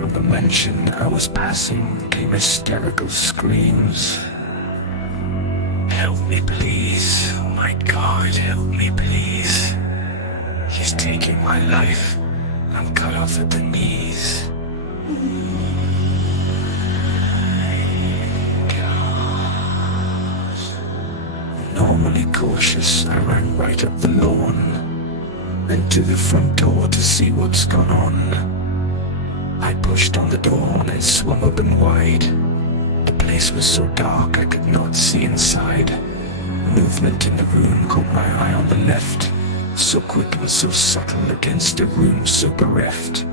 From the mansion I was passing came hysterical screams. Help me please, oh my God, help me please. He's taking my life, I'm cut off at the knees. Normally cautious, I ran right up the lawn, then to the front door to see what's gone on. I pushed on the door and it swung open wide. The place was so dark I could not see inside. Movement in the room caught my eye on the left, so quick and so subtle against a room so bereft.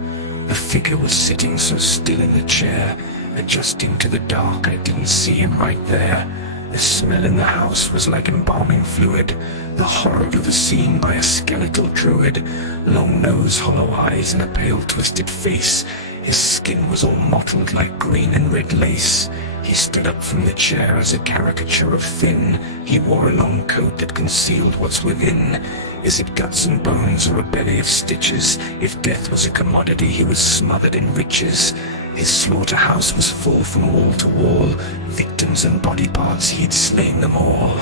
A figure was sitting so still in the chair, adjusting to the dark. I didn't see him right there. The smell in the house was like embalming fluid, the horror of the scene by a skeletal druid. Long nose, hollow eyes, and a pale twisted face. His skin was all mottled like green and red lace. He stood up from the chair as a caricature of thin. He wore a long coat that concealed what's within. Is it guts and bones or a belly of stitches? If death was a commodity, he was smothered in riches. His slaughterhouse was full from wall to wall. Victims and body parts, he'd slain them all.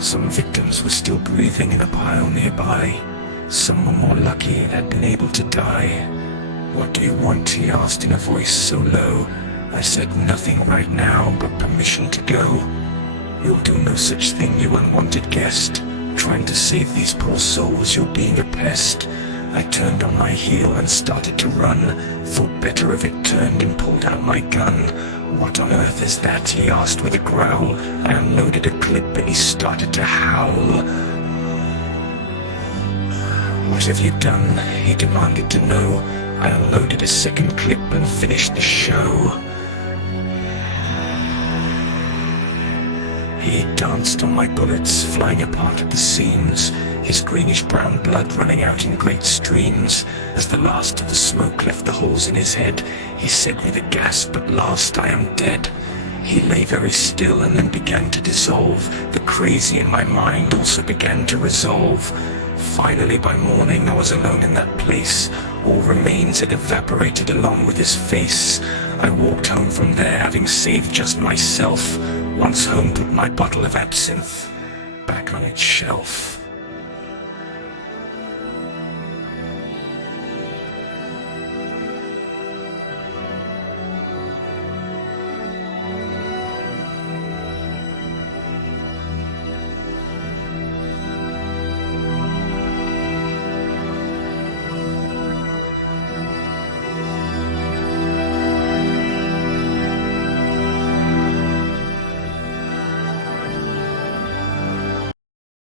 Some victims were still breathing in a pile nearby. Some were more lucky and had been able to die. What do you want? He asked in a voice so low. I said nothing right now, but permission to go. You'll do no such thing, you unwanted guest. Trying to save these poor souls, you're being a pest. I turned on my heel and started to run. Thought better of it, turned and pulled out my gun. What on earth is that? He asked with a growl. I unloaded a clip and he started to howl. What have you done? He demanded to know. I unloaded a second clip and finished the show. He danced on my bullets, flying apart at the seams, his greenish-brown blood running out in great streams. As the last of the smoke left the holes in his head, he said with a gasp, "At last I am dead." He lay very still and then began to dissolve. The crazy in my mind also began to resolve. Finally, by morning, I was alone in that place. All remains had evaporated along with his face. I walked home from there, having saved just myself. Once home, put my bottle of absinthe back on its shelf.